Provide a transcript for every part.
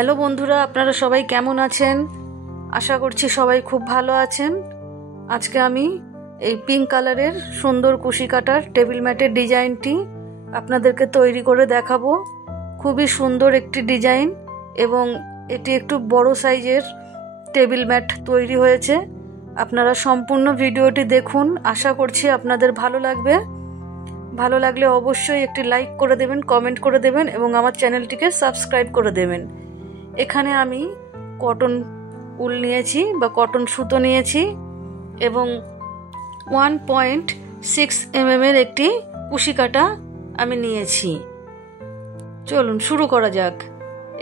Hello বন্ধুরা, আপনারা সবাই কেমন আছেন? আশা করছি সবাই খুব ভালো আছেন। আজকে আমি এই পিঙ্ক কালারের সুন্দর কুশি কাটার টেবিল ম্যাটের ডিজাইনটি আপনাদেরকে তৈরি করে দেখাবো। খুবই সুন্দর একটি ডিজাইন এবং এটি একটু বড় সাইজের টেবিল ম্যাট তৈরি হয়েছে। আপনারা সম্পূর্ণ ভিডিওটি দেখুন, আশা করছি আপনাদের ভালো লাগবে। ভালো লাগলে অবশ্যই একটি লাইক করে দেবেন, কমেন্ট করে দেবেন এবং আমার চ্যানেলটিকে সাবস্ক্রাইব করে দেবেন। এখানে আমি কটন উল নিয়েছি বা কটন সুতো নিয়েছি এবং 1.6 mm এর একটি কুশি কাটা আমি নিয়েছি। চলুন শুরু করা যাক।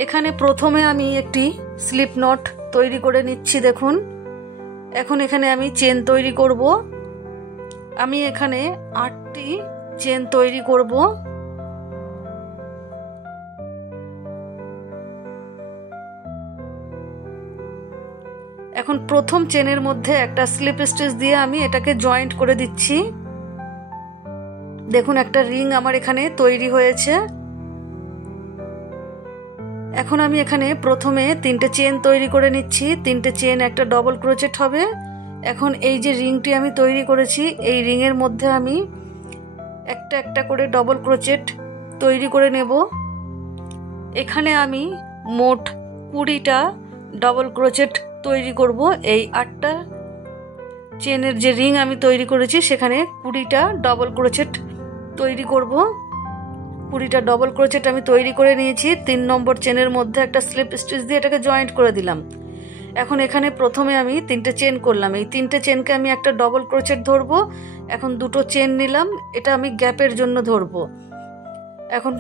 এখানে প্রথমে আমি একটি স্লিপ নট তৈরি করে নিচ্ছি। দেখুন, এখন এখানে আমি চেন তৈরি করব। আমি এখানে 8টি চেন তৈরি করব। এখন প্রথম চেনের মধ্যে একটা স্লিপ স্টিচ দিয়ে আমি এটাকে জয়েন্ট করে দিচ্ছি। দেখুন, একটা রিং আমার এখানে তৈরি হয়েছে। এখন আমি এখানে প্রথমে 3টে চেন তৈরি করে নিচ্ছি। 3টে চেন, একটা ডবল ক্রোচেট হবে। এখন এই যে রিংটি আমি তৈরি করেছি, এই রিংয়ের মধ্যে আমি একটা একটা করে ডবল ক্রোচেট তৈরি করে নেব। এখানে আমি মোট 20টা ডবল ক্রোচেট তৈরি করব। এই 8টা চেনের যে রিং আমি তৈরি করেছি সেখানে 20টা ডবল ক্রোচেট তৈরি করব। 20টা ডবল ক্রোচেট আমি তৈরি করে নিয়েছি। 3 নম্বর চেনের মধ্যে একটা স্লিপ স্টিচ দিয়ে এটাকে জয়েন্ট করে দিলাম। এখন এখানে প্রথমে আমি 3টে চেন করলাম। এই 3টে চেনকে আমি একটা ডবল ক্রোচেট ধরবো। এখন 2টো চেন নিলাম, এটা আমি গ্যাপের জন্য ধরবো। এখন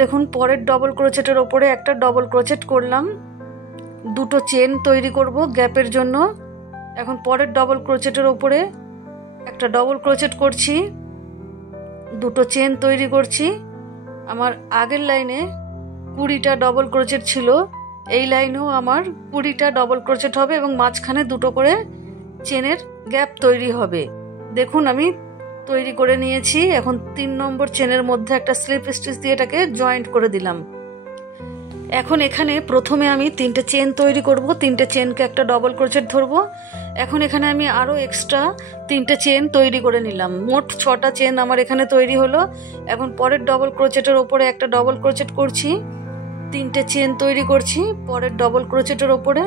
দেখুন, পরের ডবল ক্রোচেটের ওপরে একটা ডবল ক্রোচেট করলাম। 2টো চেন তৈরি করব গ্যাপের জন্য। এখন পরের ডবল ক্রোচেটের ওপরে একটা ডবল ক্রোচেট করছি, 2টো চেন তৈরি করছি। আমার আগের লাইনে 20টা ডবল ক্রোচেট ছিল, এই লাইনেও আমার 20টা ডবল ক্রোচেট হবে এবং মাঝখানে 2টো করে চেনের গ্যাপ তৈরি হবে। দেখুন, আমি তৈরি করে নিয়েছি। এখন 3 নম্বর চেনের মধ্যে একটা স্লিপ স্টিচ দিয়ে এটাকে জয়েন্ট করে দিলাম। এখন এখানে প্রথমে আমি 3টে চেন তৈরি করব। 3টে চেনকে একটা ডবল ক্রোচেট ধরবো। এখন এখানে আমি আরও এক্সট্রা 3টে চেন তৈরি করে নিলাম। মোট 6টা চেন আমার এখানে তৈরি হলো। এখন পরের ডবল ক্রোচেটের ওপরে একটা ডবল ক্রোচেট করছি, 3টে চেন তৈরি করছি। পরের ডবল ক্রোচেটের ওপরে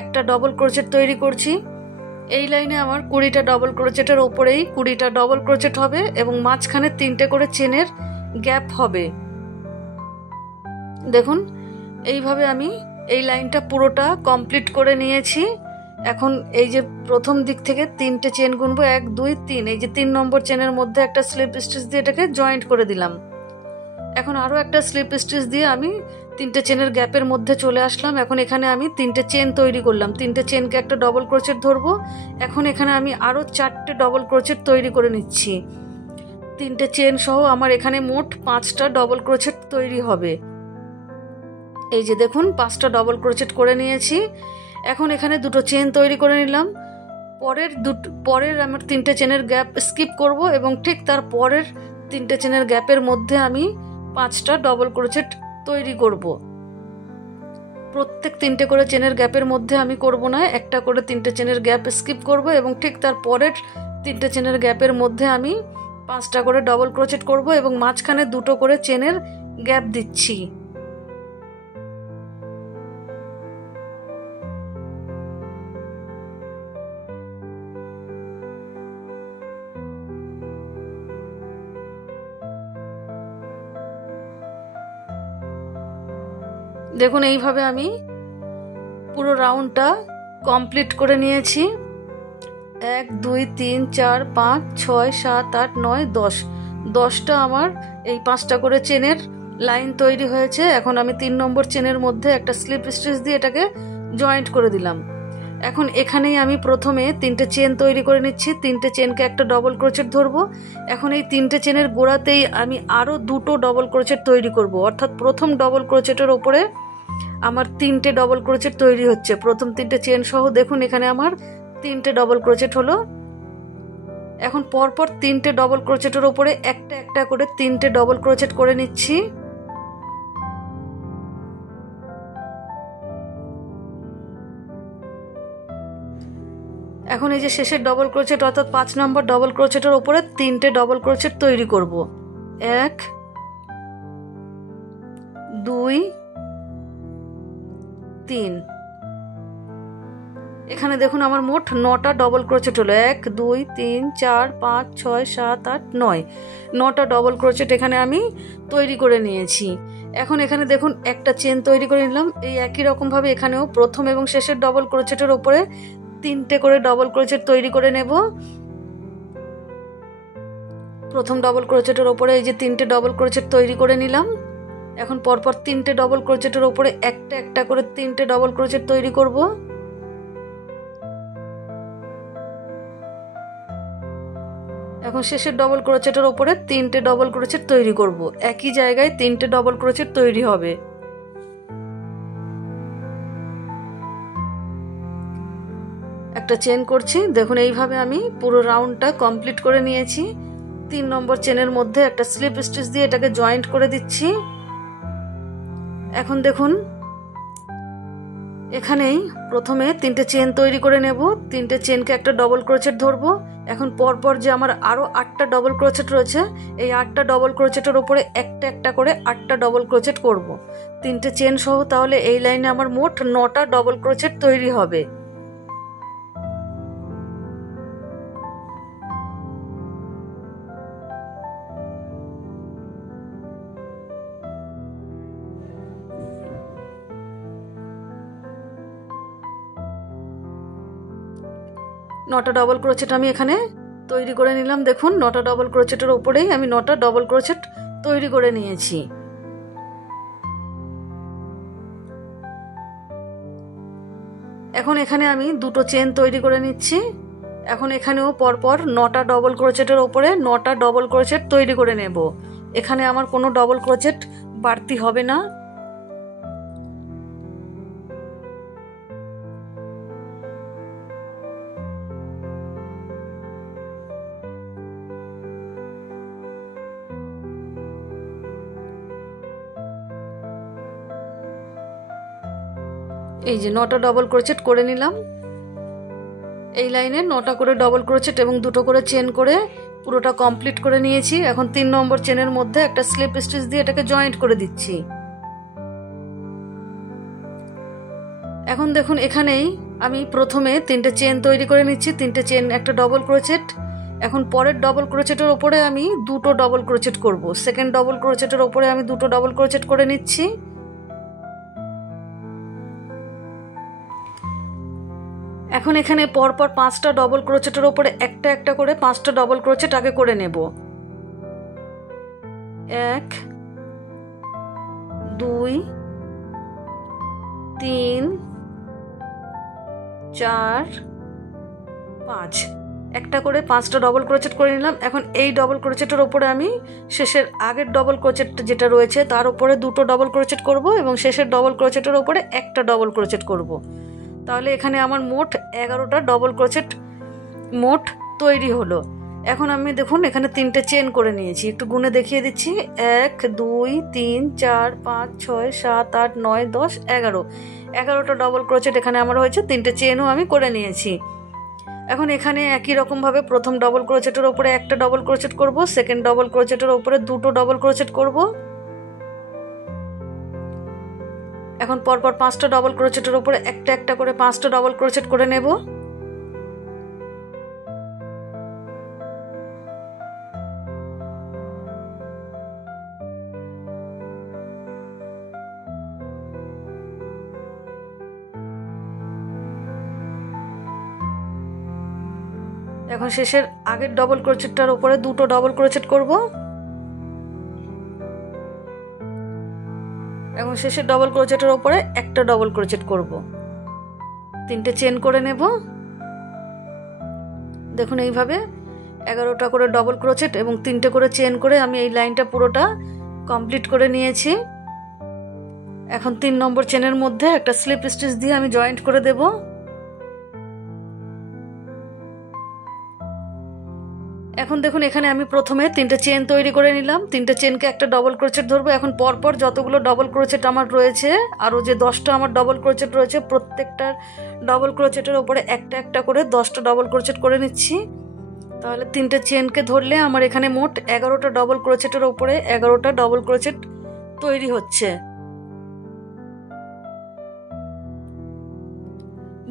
একটা ডবল ক্রোচেট তৈরি করছি। এই লাইনে আমার 20টা ডবল ক্রোচেটের ওপরেই 20টা ডবল ক্রোচেট হবে এবং মাঝখানে 3টে করে চেনের গ্যাপ হবে। দেখুন, এইভাবে আমি এই লাইনটা পুরোটা কমপ্লিট করে নিয়েছি। এখন এই যে প্রথম দিক থেকে 3টে চেন গুনবো, 1 2 3। এই যে 3 নম্বর চেনের মধ্যে একটা স্লিপ স্টিচ দিয়ে এটাকে জয়েন্ট করে দিলাম। এখন আরও একটা স্লিপ স্টিচ দিয়ে আমি 3টে চেনের গ্যাপের মধ্যে চলে আসলাম। এখন এখানে আমি 3টে চেন তৈরি করলাম। 3টে চেনকে একটা ডবল ক্রোচেট ধরবো। এখন এখানে আমি আরও 4টে ডবল ক্রোচেট তৈরি করে নিচ্ছি। 3টে চেন সহ আমার এখানে মোট 5টা ডবল ক্রোচেট তৈরি হবে। এই যে দেখুন, 5টা ডবল ক্রোচেট করে নিয়েছি। এখন এখানে 2টো চেন তৈরি করে নিলাম। পরের আমার 3টে চেনের গ্যাপ স্কিপ করব এবং ঠিক তার পরের 3টে চেনের গ্যাপের মধ্যে আমি 5টা ডবল ক্রোচেট তৈরি করব। প্রত্যেক 3টে করে চেনের গ্যাপের মধ্যে আমি করব না, একটা করে 3টে চেনের গ্যাপ স্কিপ করব এবং ঠিক তার পরের 3টে চেনের গ্যাপের মধ্যে আমি 5টা করে ডবল ক্রোচেট করব এবং মাঝখানে 2টো করে চেনের গ্যাপ দিচ্ছি। দেখুন, এইভাবে আমি পুরো রাউন্ডটা কমপ্লিট করে নিয়েছি। 1 2 3 4 5 6 7 8 9 10। 10টা আমার এই 5টা করে চেনের লাইন তৈরি হয়েছে। এখন আমি 3 নম্বর চেনের মধ্যে একটা স্লিপ স্টিচ দিয়ে এটাকে জয়েন্ট করে দিলাম। এখন এখানেই আমি প্রথমে 3টে চেন তৈরি করে নিচ্ছি। 3টে চেনকে একটা ডবল ক্রোচেট ধরবো। এখন এই 3টে চেনের গোড়াতেই আমি আরও 2টো ডবল ক্রোচেট তৈরি করব। অর্থাৎ প্রথম ডবল ক্রোচেটের ওপরে আমার 3টে ডবল ক্রোচেট তৈরি হচ্ছে। প্রথম 3টে চেন সহ দেখুন, এখানে আমার 3টে ডবল ক্রোচেট হলো। এখন পরপর 3টে ডবল ক্রোচেটের ওপরে একটা একটা করে 3টে ডবল ক্রোচেট করে নিচ্ছি। এখন এই যে শেষের ডবল ক্রোচেট অর্থাৎ 5 নম্বর ডবল ক্রোচেটের উপরে 3টে ডবল ক্রোচেট তৈরি করব। 1 2 3। এখানে দেখুন আমার মোট 9টা ডবল ক্রোচেট হলো। 1 2 3 4 5 6 7 8 9, 9টা ডবল ক্রোচেট এখানে আমি তৈরি করে নিয়েছি। এখন এখানে দেখুন একটা চেন তৈরি করে নিলাম। এই একই রকম ভাবে এখানেও প্রথম এবং শেষের ডবল ক্রোচেটের উপরে 3টে করে ডবল ক্রোচেট তৈরি করে নেব। প্রথম ডবল ক্রোচেটের উপরে এই যে 3টে ডবল ক্রোচেট তৈরি করে নিলাম। এখন পরপর 3টে ডবল ক্রোচেটের উপরে একটা একটা করে 3টে ডবল ক্রোচেট তৈরি করব। এখন শেষের ডবল ক্রোচেটের উপরে 3টে ডবল ক্রোচেট তৈরি করব। একই জায়গায় 3টে ডবল ক্রোচেট তৈরি হবে। একটা চেন করছি। দেখুন এইভাবে আমি পুরো রাউন্ডটা কমপ্লিট করে নিয়েছি। 3 নম্বর চেনের মধ্যে একটা স্লিপ স্টিচ দিয়ে এটাকে জয়েন্ট করে দিচ্ছি। এখন দেখুন এখানেই প্রথমে 3টে চেন তৈরি করে নেব। 3টে চেনকে একটা ডবল ক্রোচেট ধরবো। এখন পরপর যে আমার আরো 8টা ডবল ক্রোচেট রয়েছে, এই 8টা ডবল ক্রোচেটের উপরে একটা একটা করে 8টা ডবল ক্রোচেট করব। 3টে চেন সহ তাহলে এই লাইনে আমার মোট 9টা ডবল ক্রোচেট তৈরি হবে। নটা ডবল ক্রোচেট আমি এখানে তৈরি করে নিলাম। দেখুন 9টা ডবল ক্রোচেটের উপরেই আমি 9টা ডবল ক্রোচেট তৈরি করে নিয়েছি। এখন এখানে আমি 2টো চেন তৈরি করে নিচ্ছি। এখন এখানেও পরপর 9টা ডবল ক্রোচেটের উপরে 9টা ডবল ক্রোচেট তৈরি করে নেব। এখানে আমার কোনো ডবল ক্রোচেট বাড়তি হবে না। এই যে 9টা ডবল ক্রোচেট করে নিলাম। এই লাইনে 9টা করে ডবল ক্রোচেট এবং 2টো করে চেন করে পুরোটা কমপ্লিট করে নিয়েছি। এখন 3 নম্বর চেনের মধ্যে একটা স্লিপ স্টিচ দিয়ে এটাকে জয়েন্ট করে দিচ্ছি। এখন দেখুন এখানেই আমি প্রথমে 3টে চেন তৈরি করে নিচ্ছি। 3টে চেন একটা ডবল ক্রোচেট। এখন পরের ডবল ক্রোচেটের উপরে আমি 2টো ডবল ক্রোচেট করব। সেকেন্ড ডবল ক্রোচেটের উপরে আমি 2টো ডবল ক্রোচেট করে নিচ্ছি। এখন এখানে পরপর 5টা ডবল ক্রোচেটের উপরে একটা একটা করে 5টা ডবল ক্রোচেট আগে করে নেব। 1 2 3 4 5, একটা করে 5টা ডবল ক্রোচেট করে নিলাম। এখন এই ডবল ক্রোচেটের উপরে আমি শেষের আগের ডবল ক্রোচেট যেটা রয়েছে তার উপরে 2টো ডবল ক্রোচেট করব এবং শেষের ডবল ক্রোচেটের উপরে একটা ডবল ক্রোচেট করব। তাহলে এখানে আমার মোট 11টা ডবল ক্রোচেট মোট তৈরি হলো। এখন আমি দেখুন এখানে 3টে চেন করে নিয়েছি। একটু গুনে দেখিয়ে দিচ্ছি। 1 2 3 4 5 6 7 8 9 10 11, 11টা ডবল ক্রোচেট এখানে আমার হয়েছে। 3টে চেনও আমি করে নিয়েছি। এখন এখানে একই রকম ভাবে প্রথম ডবল ক্রোচেটের উপরে একটা ডবল ক্রোচেট করব। সেকেন্ড ডবল ক্রোচেটের উপরে 2টো ডবল ক্রোচেট করব। এখন পরপর 5টা ডবল ক্রোচেটের উপরে একটা একটা করে 5টা ডবল ক্রোচেট করে নেব। এখন শেষের আগের ডবল ক্রোচেটটার উপরে 2টো ডবল ক্রোচেট করব। এখন শেষের ডবল ক্রোচেটের উপরে একটা ডবল ক্রোচেট করব। 3টে চেন করে নেব। দেখুন এইভাবে 11টা করে ডবল ক্রোচেট এবং 3টে করে চেন করে আমি এই লাইনটা পুরোটা কমপ্লিট করে নিয়েছি। এখন 3 নম্বর চেনের মধ্যে একটা স্লিপ স্টিচ দিয়ে আমি জয়েন্ট করে দেব। এখন দেখুন এখানে আমি প্রথমে 3টে চেন তৈরি করে নিলাম। 3টে চেনকে একটা ডবল ক্রোচেট ধরবো। এখন পরপর যতগুলো ডবল ক্রোচেট আমার রয়েছে, আরও যে 10টা আমার ডবল ক্রোচেট রয়েছে, প্রত্যেকটার ডবল ক্রোচেটের ওপরে একটা একটা করে 10টা ডবল ক্রোচেট করে নিচ্ছি। তাহলে 3টে চেনকে ধরলে আমার এখানে মোট 11টা ডবল ক্রোচেটের ওপরে 11টা ডবল ক্রোচেট তৈরি হচ্ছে।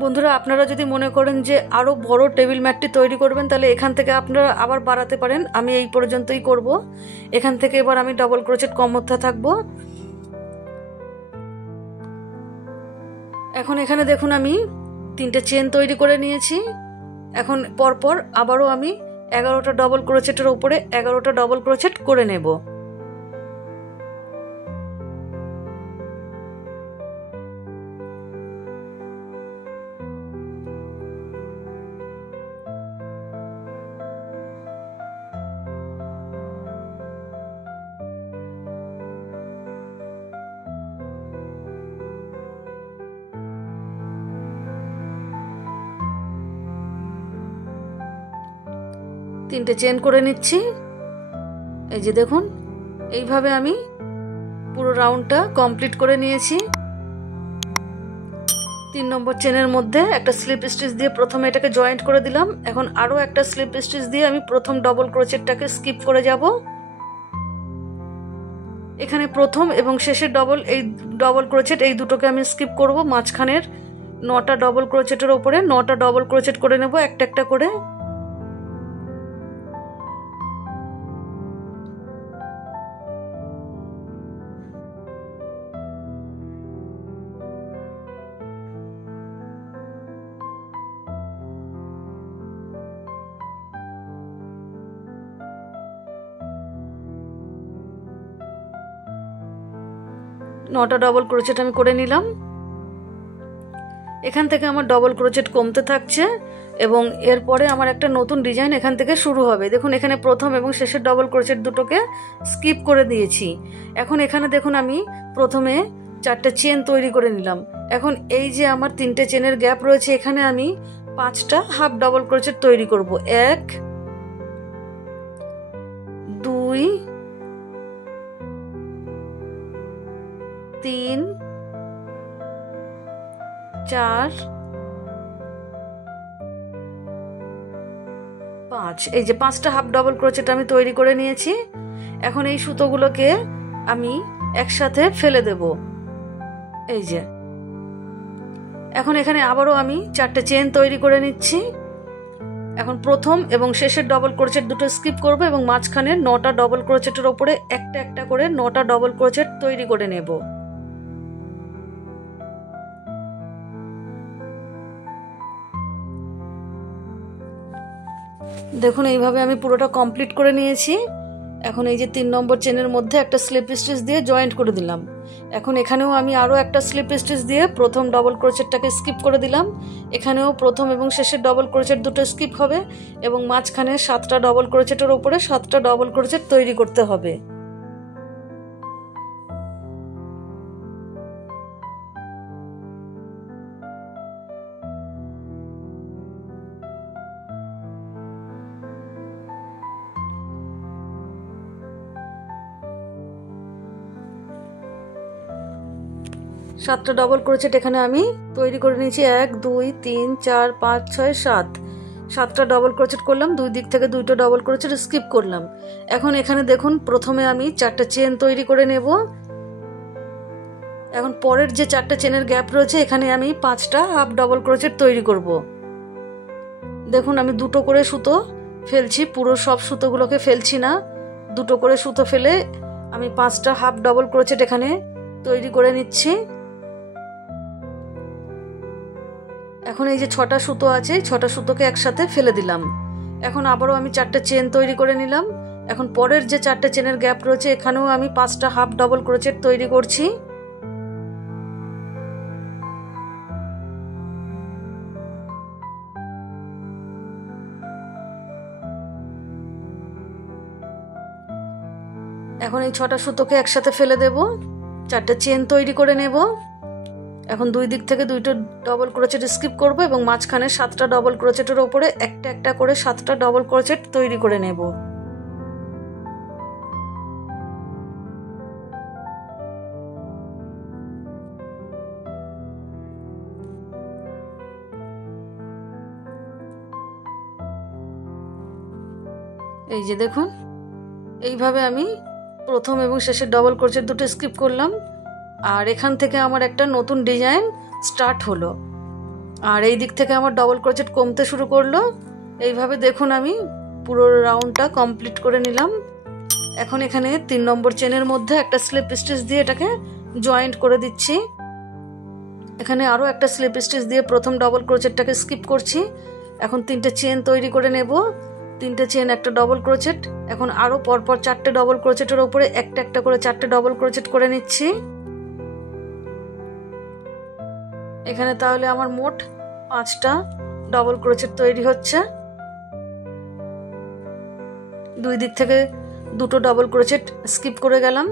বন্ধুরা, আপনারা যদি মনে করেন যে আরও বড় টেবিল ম্যাটটি তৈরি করবেন, তাহলে এখান থেকে আপনারা আবার বাড়াতে পারেন। আমি এই পর্যন্তই করব। এখান থেকে এবার আমি ডবল ক্রোচেট কমাতে থাকবো। এখন এখানে দেখুন আমি 3টে চেন তৈরি করে নিয়েছি। এখন পরপর আবারও আমি 11টা ডবল ক্রোচেটের উপরে 11টা ডবল ক্রোচেট করে নেব। তিনটে চেন করে নিচ্ছি। এই যে দেখুন, এইভাবে আমি পুরো রাউন্ডটা কমপ্লিট করে নিয়েছি। 3 নম্বর চেনের মধ্যে একটা স্লিপ স্টিচ দিয়ে প্রথমে এটাকে জয়েন্ট করে দিলাম। এখন আরও একটা স্লিপ স্টিচ দিয়ে আমি প্রথম ডবল ক্রোচেটটাকে স্কিপ করে যাব। এখানে প্রথম এবং শেষের ডবল ক্রোচেট এই দুটোকে আমি স্কিপ করব। মাঝখানের 9টা ডবল ক্রোচেটের ওপরে 9টা ডবল ক্রোচেট করে নেব একটা একটা করে। নটা ডবল ক্রোচেট আমি করে নিলাম। এখান থেকে আমার ডবল ক্রোচেট কমতে থাকছে এবং এরপরে আমার একটা নতুন ডিজাইন এখান থেকে শুরু হবে। দেখুন এখানে প্রথম এবং শেষের ডবল ক্রোচেট দুটোকে স্কিপ করে দিয়েছি। এখন এখানে দেখুন আমি প্রথমে 4টে চেন তৈরি করে নিলাম। এখন এই যে আমার 3টে চেনের গ্যাপ রয়েছে, এখানে আমি 5টা হাফ ডবল ক্রোচেট তৈরি করব। 1 2 3 4 5। এই যে 5টা হাফ ডবল ক্রোচেট আমি তৈরি করে নিয়েছি। এখন এই সুতোগুলোকে আমি একসাথে ফেলে দেব। এই যে এখন এখানে আবারও আমি 4টে চেন তৈরি করে নিচ্ছি। এখন প্রথম এবং শেষের ডবল ক্রোচেট দুটো স্কিপ করব এবং মাঝখানে 9টা ডবল ক্রোচেটের ওপরে একটা একটা করে 9টা ডবল ক্রোচেট তৈরি করে নেব। দেখুন এইভাবে আমি পুরোটা কমপ্লিট করে নিয়েছি। এখন এই যে 3 নম্বর চেনের মধ্যে একটা স্লিপ স্টিচ দিয়ে জয়েন্ট করে দিলাম। এখন এখানেও আমি আরও একটা স্লিপ স্টিচ দিয়ে প্রথম ডবল ক্রোচেটটাকে স্কিপ করে দিলাম। এখানেও প্রথম এবং শেষের ডবল ক্রোচেট দুটো স্কিপ হবে এবং মাঝখানে 7টা ডবল ক্রোচেটের ওপরে 7টা ডবল ক্রোচেট তৈরি করতে হবে। সাতটা ডবল ক্রোচেট এখানে আমি তৈরি করে নিয়েছি। 1 2 3 4 5 6 7। 7টা ডবল ক্রোচেট করলাম, দুই দিক থেকে 2টা ডবল ক্রোচেট স্কিপ করলাম। এখন এখানে দেখুন প্রথমে আমি 4টে চেন তৈরি করে নেব। এখন পরের যে 4টে চেনের গ্যাপ রয়েছে এখানে আমি 5টা হাফ ডবল ক্রোচেট তৈরি করব। দেখুন আমি 2টো করে সুতো ফেলছি, পুরো সব সুতোগুলোকে ফেলছি না, 2টো করে সুতো ফেলে আমি 5টা হাফ ডবল ক্রোচেট এখানে তৈরি করে নিচ্ছি। এখন এই যে 6টা সুতো আছে, 6টা সুতোকে একসাথে ফেলে দিলাম। এখন আবারও আমি 4টে চেন তৈরি করে নিলাম। এখন পরের যে 4টে চেনের গ্যাপ রয়েছে এখানেও আমি 5টা হাফ ডবল ক্রোচেট তৈরি করছি। এখন এই 6টা সুতোকে একসাথে ফেলে দেব, 4টে চেন তৈরি করে নেব। এখন দুই দিক থেকে দুইটা ডবল ক্রোচেট স্কিপ করব এবং মাঝখানে 7টা ডবল ক্রোচেটের ওপরে একটা একটা করে 7টা ডবল ক্রোচেট তৈরি করে নেব। এই যে দেখুন, এইভাবে আমি প্রথম এবং শেষের ডবল ক্রোচেট দুটো স্কিপ করলাম, আর এখান থেকে আমার একটা নতুন ডিজাইন স্টার্ট হলো। আর এই দিক থেকে আমার ডবল ক্রোচেট কমতে শুরু করলো। এইভাবে দেখুন আমি পুরো রাউন্ডটা কমপ্লিট করে নিলাম। এখন এখানে 3 নম্বর চেনের মধ্যে একটা স্লিপ স্টিচ দিয়ে এটাকে জয়েন্ট করে দিচ্ছি। এখানে আরও একটা স্লিপ স্টিচ দিয়ে প্রথম ডবল ক্রোচেটটাকে স্কিপ করছি। এখন 3টে চেন তৈরি করে নেব। 3টে চেন, একটা ডবল ক্রোচেট। এখন আরও পরপর 4টে ডবল ক্রোচেটের ওপরে একটা একটা করে 4টে ডবল ক্রোচেট করে নিচ্ছি। এখানে তাহলে আমার মোট 5টা ডবল ক্রোচেট তৈরি হচ্ছে। দুই দিক থেকে দুটো ডবল ক্রোচেট স্কিপ করে গেলাম।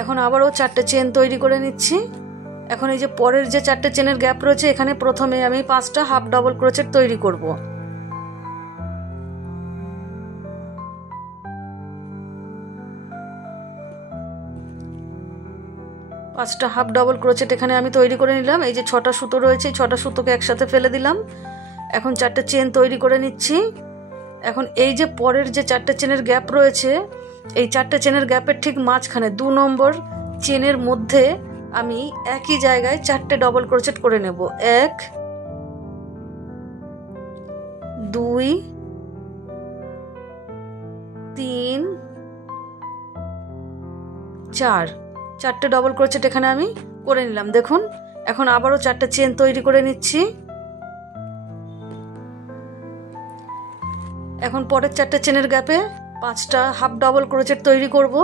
এখন আবারও 4টে চেন তৈরি করে নিচ্ছি। এখন এই যে পরের যে 4টে চেনের গ্যাপ রয়েছে, এখানে প্রথমে আমি 5টা হাফ ডবল ক্রোচেট তৈরি করব। পাঁচটা হাফ ডবল ক্রোচেট এখানে আমি তৈরি করে নিলাম। এই যে 6টা সুতো রয়েছে, 6টা সুতোকে একসাথে ফেলে দিলাম। এখন 4টে চেন তৈরি করে নিচ্ছি। এখন এই যে পরের যে 4টে চেনের গ্যাপ রয়েছে, এই 4টে চেনের গ্যাপের ঠিক মাঝখানে 2 নম্বর চেনের মধ্যে আমি একই জায়গায় 4টে ডবল ক্রোচেট করে নেব। 1 2 3 4, 4টে ডবল ক্রোচেট এখানে আমি করে নিলাম। দেখুন, এখন আবারও 4টে চেন তৈরি করে নিচ্ছি। এখন পরের 4টে চেনের গ্যাপে 5টা হাফ ডবল ক্রোচেট তৈরি করব।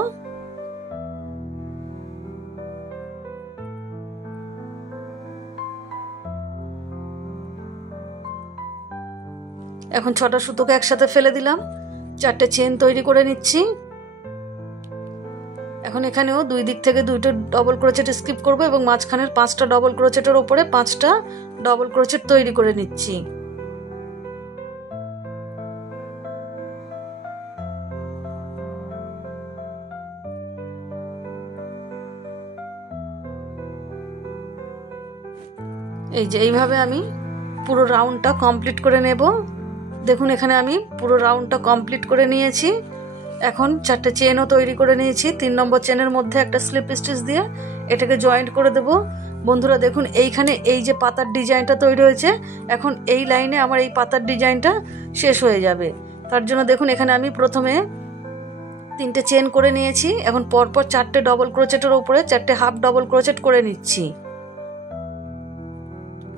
এখন 6টা সুতোকে একসাথে ফেলে দিলাম, 4টে চেন তৈরি করে নিচ্ছি। এখন এখানেও দুই দিক থেকে দুইটা ডবল ক্রোচেট স্কিপ করব এবং মাঝখানের 5টা ডবল ক্রোচেটের ওপরে 5টা ডবল ক্রোচেট তৈরি করে নিচ্ছি। এই যে এইভাবে আমি পুরো রাউন্ডটা কমপ্লিট করে নেব। দেখুন, এখানে আমি পুরো রাউন্ডটা কমপ্লিট করে নিয়েছি। এখন 4টে চেনও তৈরি করে নিয়েছি। 3 নম্বর চেনের মধ্যে একটা স্লিপ স্টিচ দিয়ে এটাকে জয়েন্ট করে দেব। বন্ধুরা দেখুন, এইখানে এই যে পাতার ডিজাইনটা তৈরি হয়েছে, এখন এই লাইনে আমার এই পাতার ডিজাইনটা শেষ হয়ে যাবে। তার জন্য দেখুন, এখানে আমি প্রথমে 3টে চেন করে নিয়েছি। এখন পরপর 4টে ডবল ক্রোচেটের উপরে 4টে হাফ ডবল ক্রোচেট করে নিচ্ছি।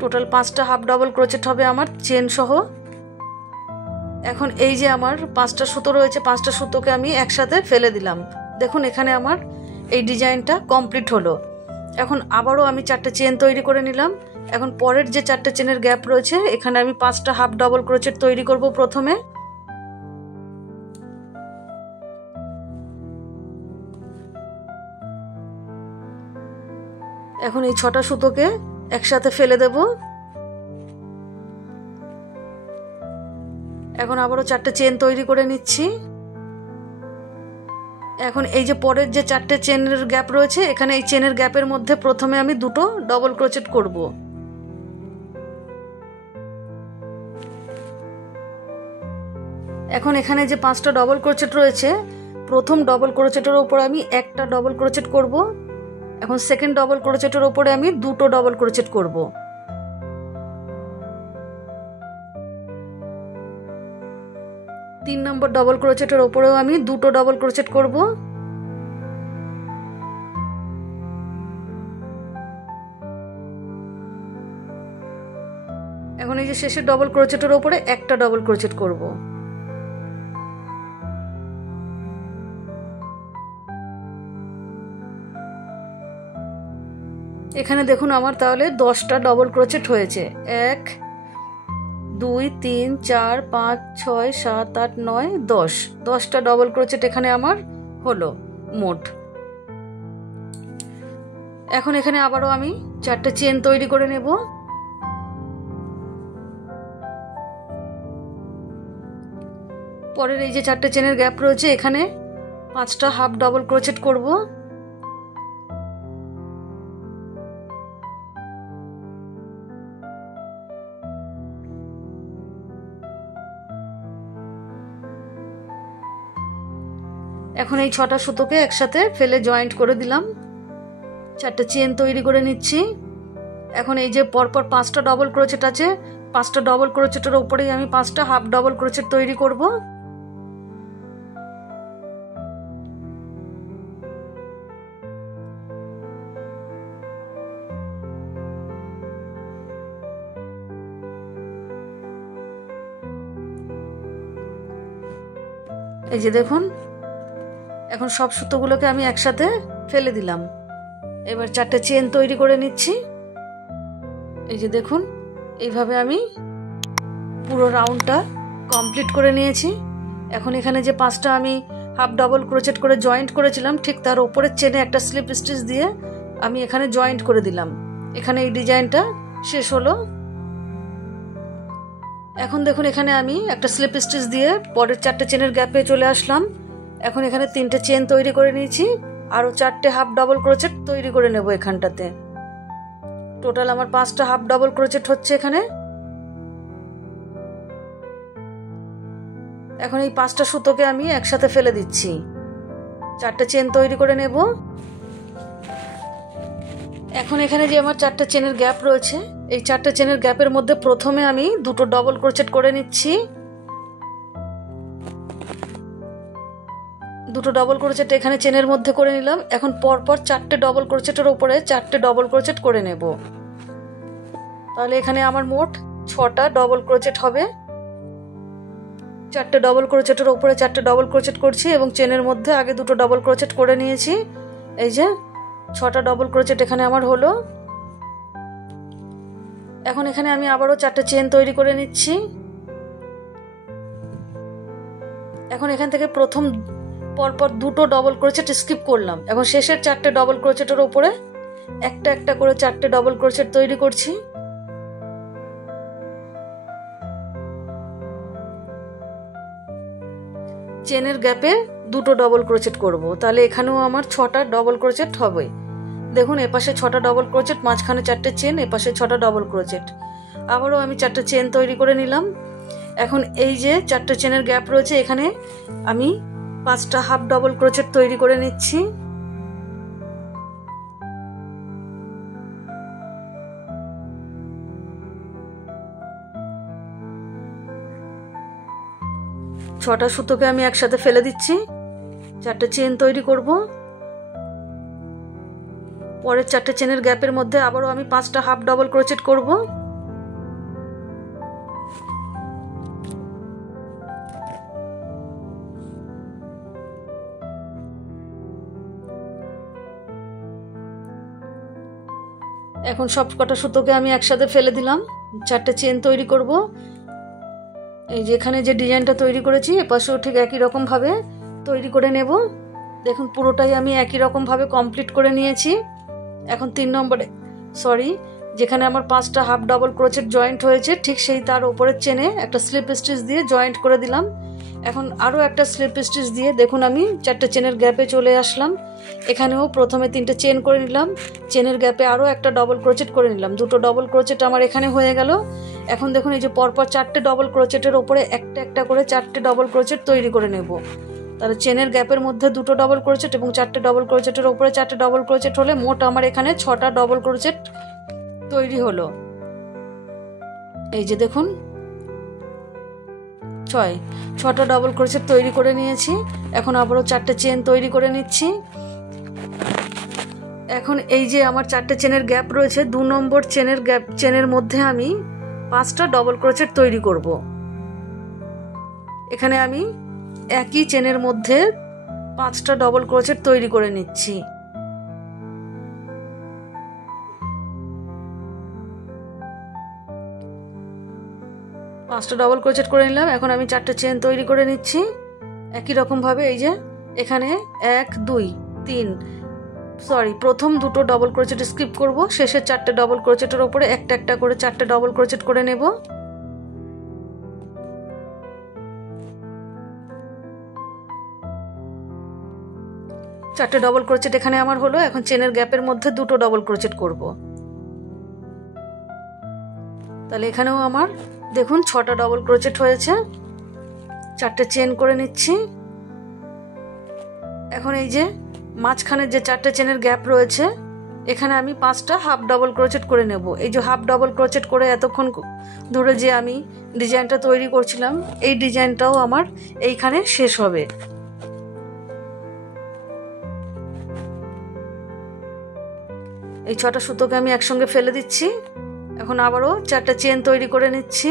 টোটাল 5টা হাফ ডবল ক্রোচেট হবে আমার চেন সহ। এখন এই যে আমার 5টা সুতো রয়েছে, 5টা সুতোকে আমি একসাথে ফেলে দিলাম। দেখুন, এখানে আমার এই ডিজাইনটা কমপ্লিট হলো। এখন আবারও আমি 4টে চেন তৈরি করে নিলাম। এখন পরের যে 4টে চেনের গ্যাপ রয়েছে, এখানে আমি 5টা হাফ ডবল ক্রোচেট তৈরি করব প্রথমে। এখন এই 6টা সুতোকে একসাথে ফেলে দেব। এখন আবারও 4টে চেন তৈরি করে নিচ্ছি। এখন এই যে পরের যে 4টে চেনের গ্যাপ রয়েছে, এখানে এই চেনের গ্যাপের মধ্যে প্রথমে আমি দুটো ডবল ক্রোচেট করব। এখন এখানে যে 5টা ডবল ক্রোচেট রয়েছে, প্রথম ডবল ক্রোচেটের ওপর আমি একটা ডবল ক্রোচেট করব। এখন সেকেন্ড ডবল ক্রোচেটের ওপরে আমি দুটো ডবল ক্রোচেট করব। তিন নম্বর ডবল ক্রোচেটের ওপরেও আমি দুটো ডবল ক্রোচেট করব। এখন এই যে শেষের ডবল ক্রোচেটের ওপরে একটা ডবল ক্রোচেট করব। এখানে দেখুন, আমার তাহলে 10টা ডবল ক্রোচেট হয়েছে। 1 2 3 4 5 6 7 8 9 10, 10টা ডবল ক্রোচেট এখানে আমার হলো মোট। এখন এখানে আবারও আমি 4টে চেন তৈরি করে নেব। পরের এই যে 4টে চেনের গ্যাপ রয়েছে, এখানে 5টা হাফ ডবল ক্রোচেট করব। এখন এই 6টা সুতোকে একসাথে ফেলে জয়েন্ট করে দিলাম। 4টে চেন তৈরি করে নিচ্ছি। এখন এই যে পরপর 5টা ডবল ক্রোচেট আছে, 5টা ডবল ক্রোচেটের উপরেই আমি 5টা হাফ ডবল ক্রোচেট তৈরি করব। এই যে দেখুন, এখন সব সুতোগুলোকে আমি একসাথে ফেলে দিলাম। এবার 4টে চেন তৈরি করে নিচ্ছি। এই যে দেখুন, এইভাবে আমি পুরো রাউন্ডটা কমপ্লিট করে নিয়েছি। এখন এখানে যে 5টা আমি হাফ ডবল ক্রোচেট করে জয়েন্ট করেছিলাম, ঠিক তার উপরের চেনে একটা স্লিপ স্টিচ দিয়ে আমি এখানে জয়েন্ট করে দিলাম। এখানে এই ডিজাইনটা শেষ হলো। এখন দেখুন, এখানে আমি একটা স্লিপ স্টিচ দিয়ে পরের 4টে চেনের গ্যাপে চলে আসলাম। এখন এখানে 3টে চেন তৈরি করে নিয়েছি, আরো 4টে হাফ ডবল ক্রোচেট তৈরি করে নেব এখানটাতে। টোটাল আমার 5টা হাফ ডবল ক্রোচেট হচ্ছে এখানে। এখন এই 5টা সুতোকে আমি একসাথে ফেলে দিচ্ছি, 4টে চেন তৈরি করে নেব। এখন এখানে যে আমার 4টে চেনের গ্যাপ রয়েছে, এই 4টে চেনের গ্যাপের মধ্যে প্রথমে আমি 2টো ডবল ক্রোচেট করে নিচ্ছি। 2টো ডবল ক্রোচেট এখানে চেনের মধ্যে করে নিলাম। এখন পরপর 4টে ডবল ক্রোচেটের উপরে 4টে ডবল ক্রোচেট করে নেব। তাহলে এখানে আমার মোট 6টা ডবল ক্রোচেট হবে। 4টে ডবল ক্রোচেটের উপরে 4টে ডবল ক্রোচেট করছি এবং চেনের মধ্যে আগে 2টো ডবল ক্রোচেট করে নিয়েছি। এই যে 6টা ডবল ক্রোচেট এখানে আমার হলো। এখন এখানে আমি আবারও 4টে চেন তৈরি করে নিচ্ছি। এখন এখান থেকে প্রথম পরপর 2টো ডবল ক্রোচেট স্কিপ করলাম। এখন শেষের 4টে ডবল ক্রোচেটের উপরে একটা একটা করে 4টে ডবল ক্রোচেট তৈরি করছি। চেনের গ্যাপে 2টো ডবল ক্রোচেট করব, তাহলে এখানেও আমার 6টা ডবল ক্রোচেট হবে। দেখুন, এপাশে 6টা ডবল ক্রোচেট, মাঝখানে 4টে চেন, এপাশে 6টা ডবল ক্রোচেট। আবারও আমি 4টে চেন তৈরি করে নিলাম। এখন এই যে 4টে চেনের গ্যাপ রয়েছে, এখানে আমি 5টা হাফ ডবল ক্রোচেট তৈরি করে নিচ্ছি। ছটা সুতোকে আমি একসাথে ফেলে দিচ্ছি, 4টে চেন তৈরি করব। পরের 4টে চেনের গ্যাপের মধ্যে আবারও আমি 5টা হাফ ডবল ক্রোচেট করব। এখন সব কটা সুতোকে আমি একসাথে ফেলে দিলাম, 4টে চেন তৈরি করব। এই যে এখানে যে ডিজাইনটা তৈরি করেছি, এপাশেও ঠিক একই রকম ভাবে তৈরি করে নেব। দেখুন, পুরোটাই আমি একই রকম ভাবে কমপ্লিট করে নিয়েছি। এখন 3 নম্বরে যেখানে আমার 5টা হাফ ডাবল ক্রোচেট জয়েন্ট হয়েছে, ঠিক সেই তার উপরের চেনে একটা স্লিপ স্টিচ দিয়ে জয়েন্ট করে দিলাম। এখন আরও একটা স্লিপ স্টিচ দিয়ে দেখুন আমি 4টে চেনের গ্যাপে চলে আসলাম। এখানেও প্রথমে 3টে চেন করে নিলাম, চেনের গ্যাপে আরও একটা ডবল ক্রোচেট করে নিলাম। 2টো ডবল ক্রোচেট আমার এখানে হয়ে গেল। এখন দেখুন, এই যে পরপর 4টে ডবল ক্রোচেটের ওপরে একটা একটা করে 4টে ডবল ক্রোচেট তৈরি করে নেব। তাহলে চেনের গ্যাপের মধ্যে 2টো ডবল ক্রোচেট এবং 4টে ডবল ক্রোচেটের ওপরে 4টে ডবল ক্রোচেট হলে মোট আমার এখানে 6টা ডবল ক্রোচেট তৈরি হলো। এই যে দেখুন, 6টা ডবল ক্রোচেট তৈরি করে নিয়েছি। এখন আবারও 4টে চেন তৈরি করে নিচ্ছি। এখন এই যে আমার 4টে চেনের গ্যাপ রয়েছে, 2 নম্বর চেনের মধ্যে আমি 5টা ডবল ক্রোচেট তৈরি করব। এখানে আমি একই চেনের মধ্যে 5টা ডবল ক্রোচেট তৈরি করে নিচ্ছি। পাঁচটা ডবল ক্রোচেট করে নিলাম। এখন আমি 4টে চেন তৈরি করে নিচ্ছি একই রকম ভাবে। এই যে এখানে 1 2 3 সরি, প্রথম দুটো ডবল ক্রোচেট স্কিপ করব, শেষের চারটে ডবল ক্রোচেটের ওপরে একটা একটা করে চারটে ডবল ক্রোচেট করে নেব। চারটে ডবল ক্রোচেট এখানে আমার হলো। এখন চেনের গ্যাপের মধ্যে দুটো ডবল ক্রোচেট করব। তাহলে এখানেও আমার দেখুন 6টা ডবল ক্রোচেট হয়েছে। চারটে চেন করে নিচ্ছি। এখন এই যে মাঝখানে যে চারটে চেনের গ্যাপ রয়েছে, এখানে আমি 5টা হাফ ডবল ক্রোচেট করে নেব। এই যে হাফ ডবল ক্রোচেট করে এতক্ষণ ধরে যে আমি ডিজাইনটা তৈরি করছিলাম, এই ডিজাইনটাও আমার এইখানে শেষ হবে। এই 6টা সুতোকে আমি একসঙ্গে ফেলে দিচ্ছি। এখন আবারও 4টা চেন তৈরি করে নিচ্ছি।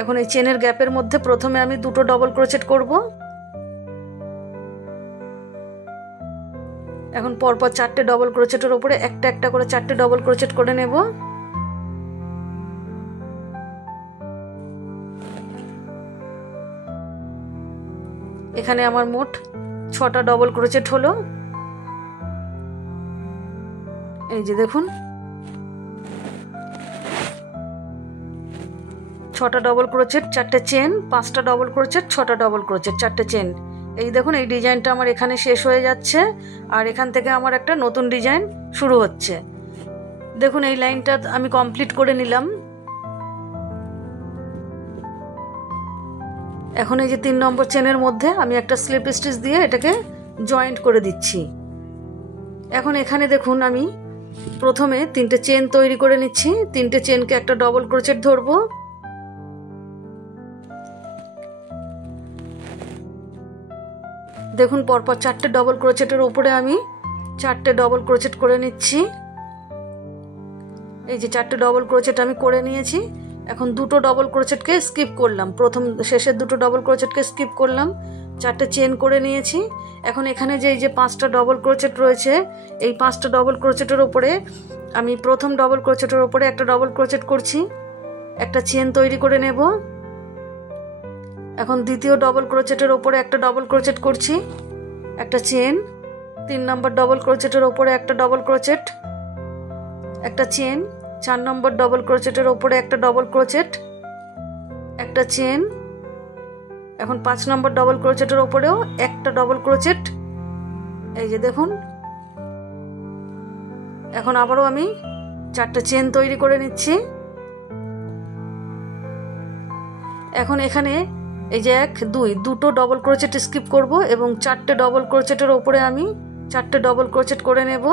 এখন এই চেনের গ্যাপের মধ্যে প্রথমে আমি দুটো ডবল ক্রোচেট করব। এখন পরপর 4টে ডবল ক্রোচেটের উপরে একটা একটা করে 4টে ডবল ক্রোচেট করে নেব। এখানে আমার মোট 6টা ডবল ক্রোচেট হলো। এই যে দেখুন 6টা ডবল ক্রোচেট, 4টে চেন, 5টা ডবল ক্রোচেট, 6টা ডবল ক্রোচেট, 4টে চেন। এই দেখুন এই ডিজাইনটা আমার এখানে শেষ হয়ে যাচ্ছে, আর এখান থেকে আমার একটা নতুন ডিজাইন শুরু হচ্ছে। দেখুন এই লাইনটা আমি কমপ্লিট করে নিলাম। এখন এই যে 3 নম্বর চেনের মধ্যে আমি একটা স্লিপ স্টিচ দিয়ে এটাকে জয়েন্ট করে দিচ্ছি। এখন এখানে দেখুন আমি প্রথমে 3টে চেন তৈরি করে নিচ্ছি। 3টে চেনকে একটা ডবল ক্রোচেট ধরবো। দেখুন পরপর 4টে ডবল ক্রোচেটের উপরে আমি 4টে ডবল ক্রোচেট করে নিচ্ছি। এই যে 4টে ডবল ক্রোচেট আমি করে নিয়েছি। এখন দুটো ডবল ক্রোচেটকে স্কিপ করলাম, প্রথম শেষের দুটো ডবল ক্রোচেটকে স্কিপ করলাম, 4টে চেন করে নিয়েছি। এখন এখানে যে এই যে 5টা ডবল ক্রোচেট রয়েছে, এই 5টা ডবল ক্রোচেটের উপরে আমি প্রথম ডবল ক্রোচেটের উপরে একটা ডবল ক্রোচেট করছি, একটা চেন তৈরি করে নেব। এখন দ্বিতীয় ডবল ক্রোচেটের উপরে একটা ডবল ক্রোচেট করছি, একটা চেন, 3 নম্বর ডবল ক্রোচেটের উপরে একটা ডবল ক্রোচেট, একটা চেন, 4 নম্বর ডবল ক্রোচেটের উপরে একটা ডবল ক্রোচেট, একটা চেন। এখন 5 নম্বর ডবল ক্রোচেটের উপরেও একটা ডবল ক্রোচেট। এই যে দেখুন এখন আবারও আমি 4টে চেন তৈরি করে নিচ্ছি। এখন এখানে এই যে 1 2 দুটো ডবল ক্রোচেট স্কিপ করব এবং 4টে ডবল ক্রোচেটের উপরে আমি 4টে ডবল ক্রোচেট করে নেব।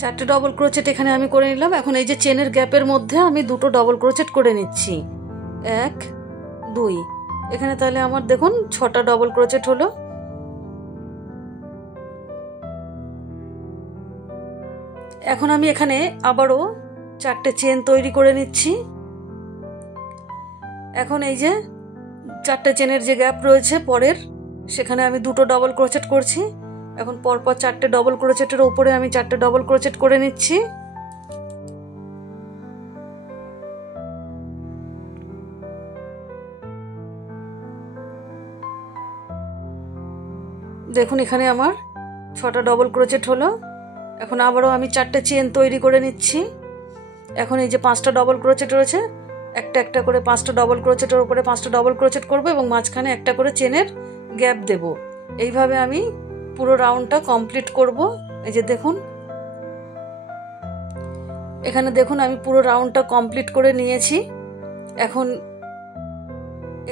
চারটে ডবল ক্রোচেট এখানে আমি করে নিলাম। এখন এই যে চেনের গ্যাপের মধ্যে আমি দুটো ডবল ক্রোচেট করে নিচ্ছি, 1 2। এখানে তাহলে আমার দেখুন 6টা ডবল ক্রোচেট হলো। এখন আমি এখানে আবারও 4টে চেন তৈরি করে নিচ্ছি। এখন এই যে 4টে চেনের যে গ্যাপ রয়েছে পরের, সেখানে আমি দুটো ডবল ক্রোচেট করছি। এখন পরপর 4টে ডবল ক্রোচেটের উপরে আমি 4টে ডবল ক্রোচেট করে নিচ্ছি। দেখুন এখানে আমার 6টা ডবল ক্রোচেট হলো। এখন আবারও আমি 4টে চেন তৈরি করে নিচ্ছি। এখন এই যে 5টা ডবল ক্রোচেট রয়েছে, একটা একটা করে 5টা ডবল ক্রোচেটের উপরে 5টা ডবল ক্রোচেট করব এবং মাঝখানে একটা করে চেনের গ্যাপ দেব। এইভাবে আমি পুরো রাউন্ডটা কমপ্লিট করব। এই যে দেখুন এখানে দেখুন আমি পুরো রাউন্ডটা কমপ্লিট করে নিয়েছি। এখন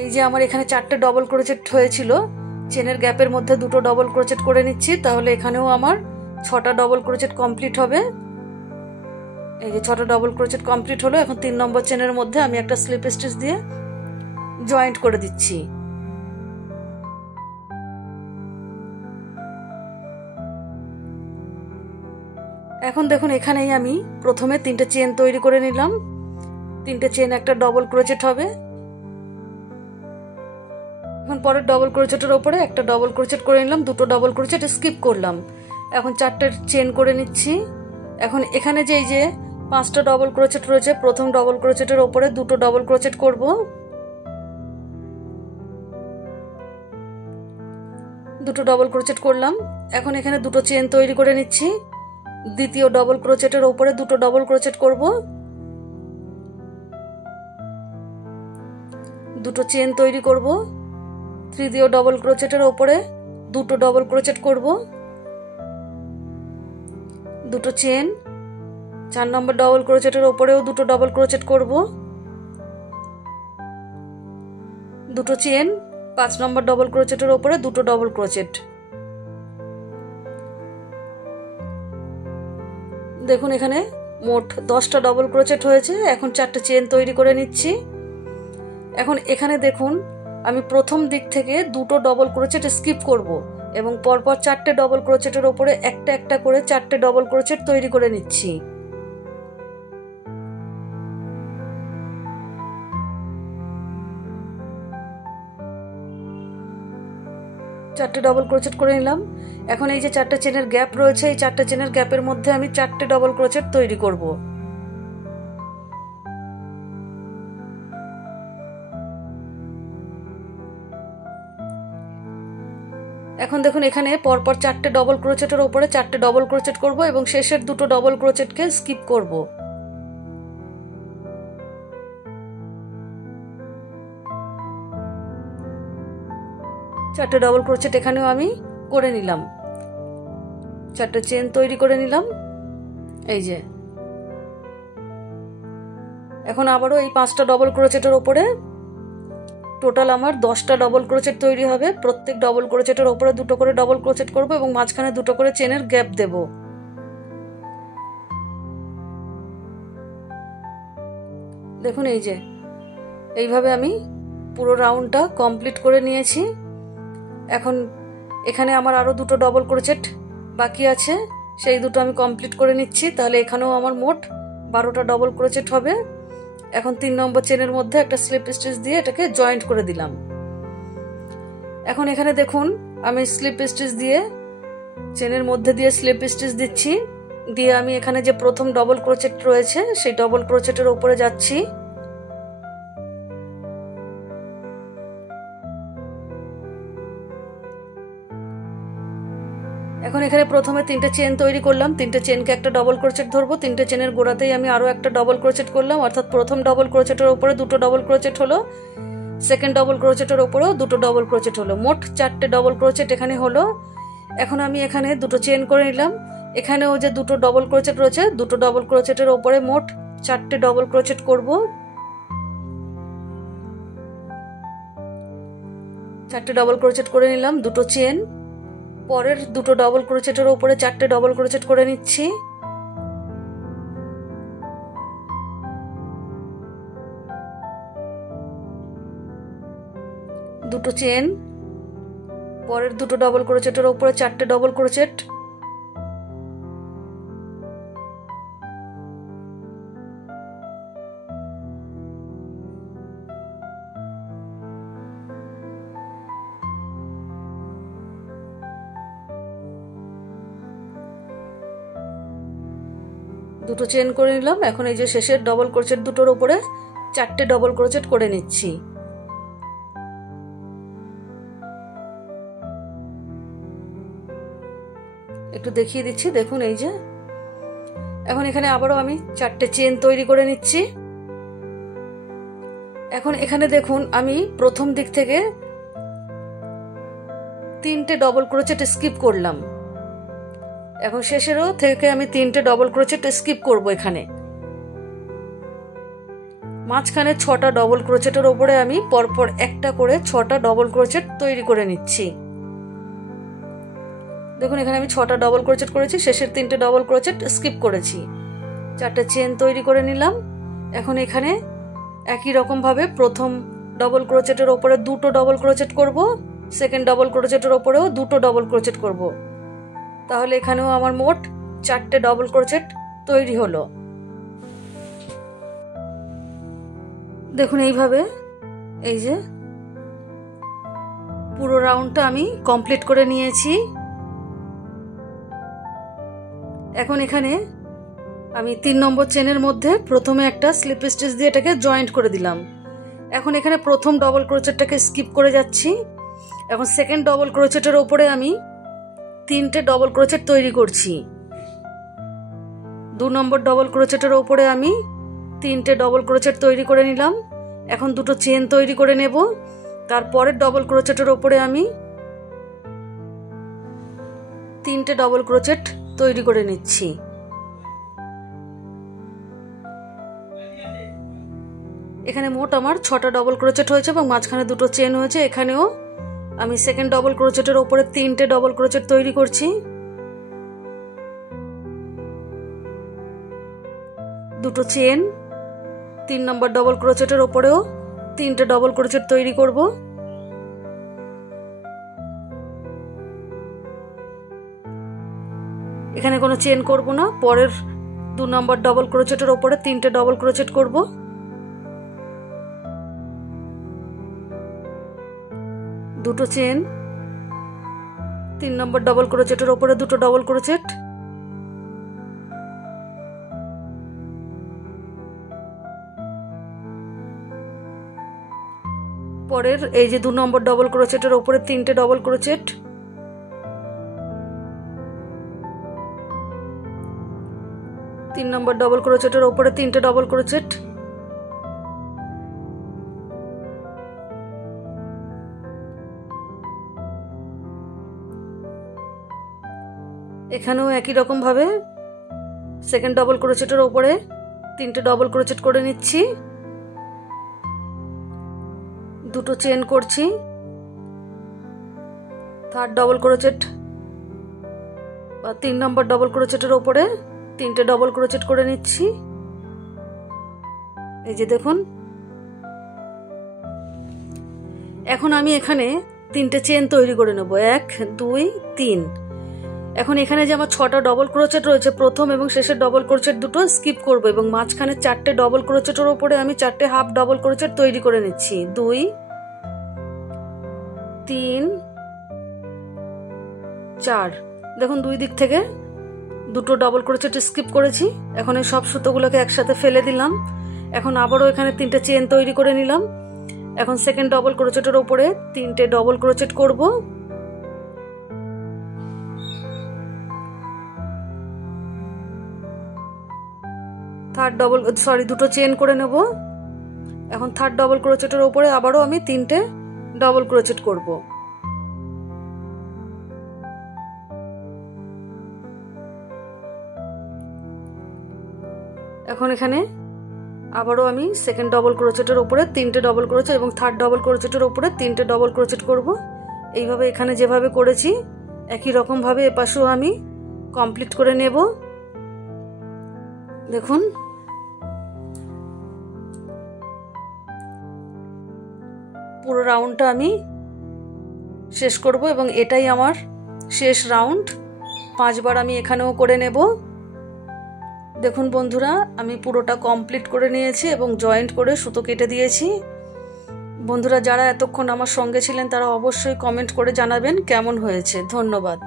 এই যে আমার এখানে 4টে ডবল ক্রোচেট হয়েছিল, চেনের গ্যাপের মধ্যে দুটো ডবল ক্রোচেট করে নিচ্ছি, তাহলে এখানেও আমার 6টা ডবল ক্রোচেট কমপ্লিট হবে। এই যে 6টা ডবল ক্রোচেট কমপ্লিট হলো। এখন 3 নম্বর চেনের মধ্যে আমি একটা স্লিপ স্টিচ দিয়ে জয়েন্ট করে দিচ্ছি। এখন দেখুন এখানেই আমি প্রথমে 3টে চেন তৈরি করে নিলাম। 3টে চেন একটা ডবল ক্রোচেট হবে। এখন পরের ডবল ক্রোচেটের উপরে একটা ডবল ক্রোচেট করে নিলাম, দুটো ডবল ক্রোচেট স্কিপ করলাম। এখন 4টে চেন করে নিচ্ছি। এখন এখানে যে এই যে 5টা ডবল ক্রোচেট রয়েছে। প্রথম ডবল ক্রোচেটের ওপরে 2টো ডবল ক্রোচেট করব, 2টো ডবল ক্রোচেট করলাম। এখন এখানে 2টো চেন তৈরি করে নিচ্ছি। দ্বিতীয় ডবল ক্রোচেটের ওপরে 2টো ডবল ক্রোচেট করব, 2টো চেন তৈরি করব। তৃতীয় ডবল ক্রোচেটের ওপরে 2টো ডবল ক্রোচেট করব, 2টো চেন। 4 নম্বর ডবল ক্রোচেটের ওপরেও 2টো ডবল ক্রোচেট করব, 2টো চেন। 5 নম্বর ডবল ক্রোচেটের ওপরে 2টো ডবল ক্রোচেট। দেখুন এখানে মোট 10টা ডবল ক্রোচেট হয়েছে। এখন 4টে চেন তৈরি করে নিচ্ছি। এখন এখানে দেখুন আমি প্রথম দিক থেকে 2টো ডবল ক্রোচেট স্কিপ করব এবং পরপর 4টে ডবল ক্রোচেটের ওপরে একটা একটা করে 4টে ডবল ক্রোচেট তৈরি করে নিচ্ছি। চারটে ডবল ক্রোচেট করে নিলাম। এখন এই যে 4টে চেনের গ্যাপ রয়েছে, এই 4টে চেনের গ্যাপের মধ্যে আমি 4টে ডবল ক্রোচেট তৈরি করব। এখন দেখুন এখানে পরপর 4টে ডবল ক্রোচেটের উপরে 4টে ডবল ক্রোচেট করব এবং শেষের 2টো ডবল ক্রোচেটকে স্কিপ করব। চারটে ডবল ক্রোচেট এখানেও আমি করে নিলাম। 4টে চেন তৈরি করে নিলাম। এই যে এখন আবারও এই 5টা ডবল ক্রোচেটের উপরে টোটাল আমার 10টা ডবল ক্রোচেট তৈরি হবে। প্রত্যেক ডবল ক্রোচেটের উপরে 2টো করে ডবল ক্রোচেট করব এবং মাঝখানে 2টো করে চেনের গ্যাপ দেব। দেখুন এই যে এইভাবে আমি পুরো রাউন্ডটা কমপ্লিট করে নিয়েছি। এখন এখানে আমার আরো 2টো ডবল ক্রোচেট বাকি আছে, সেই 2টো আমি কমপ্লিট করে নিচ্ছি। তাহলে এখানেও আমার মোট 12টা ডবল ক্রোচেট হবে। এখন 3 নম্বর চেনের মধ্যে একটা স্লিপ স্টিচ দিয়ে এটাকে জয়েন্ট করে দিলাম। এখন এখানে দেখুন আমি স্লিপ স্টিচ দিয়ে চেনের মধ্যে দিয়ে স্লিপ স্টিচ দিচ্ছি, দিয়ে আমি এখানে যে প্রথম ডবল ক্রোচেট রয়েছে সেই ডবল ক্রোচেটের উপরে যাচ্ছি। এখন এখানে প্রথমে 3টে চেন তৈরি করলাম। 3টে চেনকে একটা ডবল ক্রোচেট ধরবো। 3টে চেনের গোড়াতেই আমি আরো একটা ডবল ক্রোচেট করলাম, অর্থাৎ প্রথম ডবল ক্রোচেটের উপরে 2টো ডবল ক্রোচেট হলো, সেকেন্ড ডবল ক্রোচেটের উপরেও 2টো ডবল ক্রোচেট হলো, মোট 4টে ডবল ক্রোচেট এখানে হলো। এখন আমি এখানে 2টো চেন করে নিলাম। এখানেও যে 2টো ডবল ক্রোচেট রয়েছে, 2টো ডবল ক্রোচেটের উপরে মোট 4টে ডবল ক্রোচেট করব। 4টে ডবল ক্রোচেট করে নিলাম। 2টো চেন, পরের 2টো ডবল ক্রোচেটের উপরে 4টে ডবল ক্রোচেট করে নিচ্ছি। দুটো চেন, পরের 2টো ডবল ক্রোচেটের উপরে 4টে ডবল ক্রোচেট, দুটো চেন করে নিলাম। এখন এই যে শেষের ডবল ক্রোচেট দুটোর উপরে 4টে ডবল ক্রোচেট করে নিচ্ছি। একটু দেখিয়ে দিচ্ছি, দেখুন এই যে এখন এখানে আবারও আমি 4টে চেন তৈরি করে নিচ্ছি। এখন এখানে দেখুন আমি প্রথম দিক থেকে 3টে ডবল ক্রোচেট স্কিপ করলাম। এখন শেষেরও থেকে আমি 3টে ডবল ক্রোচেট স্কিপ করব। এখানে মাঝখানে 6টা ডবল ক্রোচেটের উপরে আমি পরপর একটা করে 6টা ডবল ক্রোচেট তৈরি করে নিচ্ছি। দেখুন এখানে আমি 6টা ডবল ক্রোচেট করেছি, শেষের 3টে ডবল ক্রোচেট স্কিপ করেছি। 4টে চেন তৈরি করে নিলাম। এখন এখানে একই রকম ভাবে প্রথম ডবল ক্রোচেটের উপরে 2টো ডবল ক্রোচেট করব, সেকেন্ড ডবল ক্রোচেটের উপরেও 2টো ডবল ক্রোচেট করব। তাহলে এখানেও আমার মোট 4টে ডবল ক্রোচেট তৈরি হলো। দেখুন এইভাবে এই যে পুরো রাউন্ডটা আমি কমপ্লিট করে নিয়েছি। এখন এখানে আমি 3 নম্বর চেনের মধ্যে প্রথমে একটা স্লিপ স্টিচ দিয়ে এটাকে জয়েন্ট করে দিলাম। এখন এখানে প্রথম ডবল ক্রোচেটটাকে স্কিপ করে যাচ্ছি। এখন সেকেন্ড ডবল ক্রোচেটের ওপরে আমি 3টে ডবল ক্রোচেট তৈরি করছি। 2 নম্বর ডবল ক্রোচেটের ওপরে আমি 3টে ডবল ক্রোচেট তৈরি করে নিলাম। এখন দুটো চেন তৈরি করে নেব। তারপরের ডবল ক্রোচেটের ওপরে আমি 3টে ডবল ক্রোচেট তৈরি করে নিচ্ছি। এখানে মোট আমার 6টা ডবল ক্রোচেট হয়েছে এবং মাঝখানে দুটো চেন হয়েছে। এখানেও আমি সেকেন্ড ডবল ক্রোচেটের ওপরে 3টে ডবল ক্রোচেট তৈরি করছি। দুটো চেন, 3 নম্বর ডবল ক্রোচেটের ওপরেও 3টে ডবল ক্রোচেট তৈরি করব। এখানে কোনো চেন করব না, পরের 2 নম্বর ডবল ক্রোচেটের ওপরে 3টে ডবল ক্রোচেট করব। দুটো চেন, 3 নম্বর ডবল ক্রোচেটের ওপরে 2টো ডবল ক্রোচেট, পরের এই যে 2 নম্বর ডবল ক্রোচেটের ওপরে 3টে ডবল ক্রোচেট, তিন নম্বর ডবল ক্রোচেটের ওপরে 3টে ডবল ক্রোচেট, এখানেও একই রকম ভাবে সেকেন্ড ডবল ক্রোচেটের ওপরে 3টে ডবল ক্রোচেট করে নিচ্ছি। দুটো চেন করছি, থার্ড ডবল ক্রোচেট বা 3 নম্বর ডবল ক্রোচেটের ওপরে 3টে ডবল ক্রোচেট করে নিচ্ছি। এই যে দেখুন, এখন আমি এখানে 3টে চেন তৈরি করে নেব, 1 2 3। এখন এখানে যে আমার 6টা ডবল ক্রোচেট রয়েছে, প্রথম এবং শেষের ডবল ক্রোচেট দুটো স্কিপ করব এবং মাঝখানে 4টে ডবল ক্রোচেটের ওপরে আমি 4টে হাফ ডবল ক্রোচেট তৈরি করে নিচ্ছি। 2 3 4। দেখুন, 2 দিক থেকে দুটো ডবল ক্রোচেট স্কিপ করেছি। এখন এই সব সুতোগুলোকে একসাথে ফেলে দিলাম। এখন আবারও এখানে 3টে চেন তৈরি করে নিলাম। এখন সেকেন্ড ডবল ক্রোচেটের ওপরে 3টে ডবল ক্রোচেট করব। দুটো চেন করে নেব। এখন থার্ড ডবল ক্রোচেটের ওপরে আবারও আমি 3টে ডবল ক্রোচেট করব। এখন এখানে আবারও আমি সেকেন্ড ডবল ক্রোচেটের ওপরে 3টে ডবল ক্রোচেট এবং থার্ড ডবল ক্রোচেটের ওপরে 3টে ডবল ক্রোচেট করব। এইভাবে এখানে যেভাবে করেছি একই রকম ভাবে এপাশেও আমি কমপ্লিট করে নেব। দেখুন, পুরো রাউন্ডটা আমি শেষ করব এবং এটাই আমার শেষ রাউন্ড। 5 বার আমি এখানেও করে নেব। দেখুন বন্ধুরা, আমি পুরোটা কমপ্লিট করে নিয়েছি এবং জয়েন্ট করে সুতো কেটে দিয়েছি। বন্ধুরা, যারা এতক্ষণ আমার সঙ্গে ছিলেন তারা অবশ্যই কমেন্ট করে জানাবেন কেমন হয়েছে। ধন্যবাদ।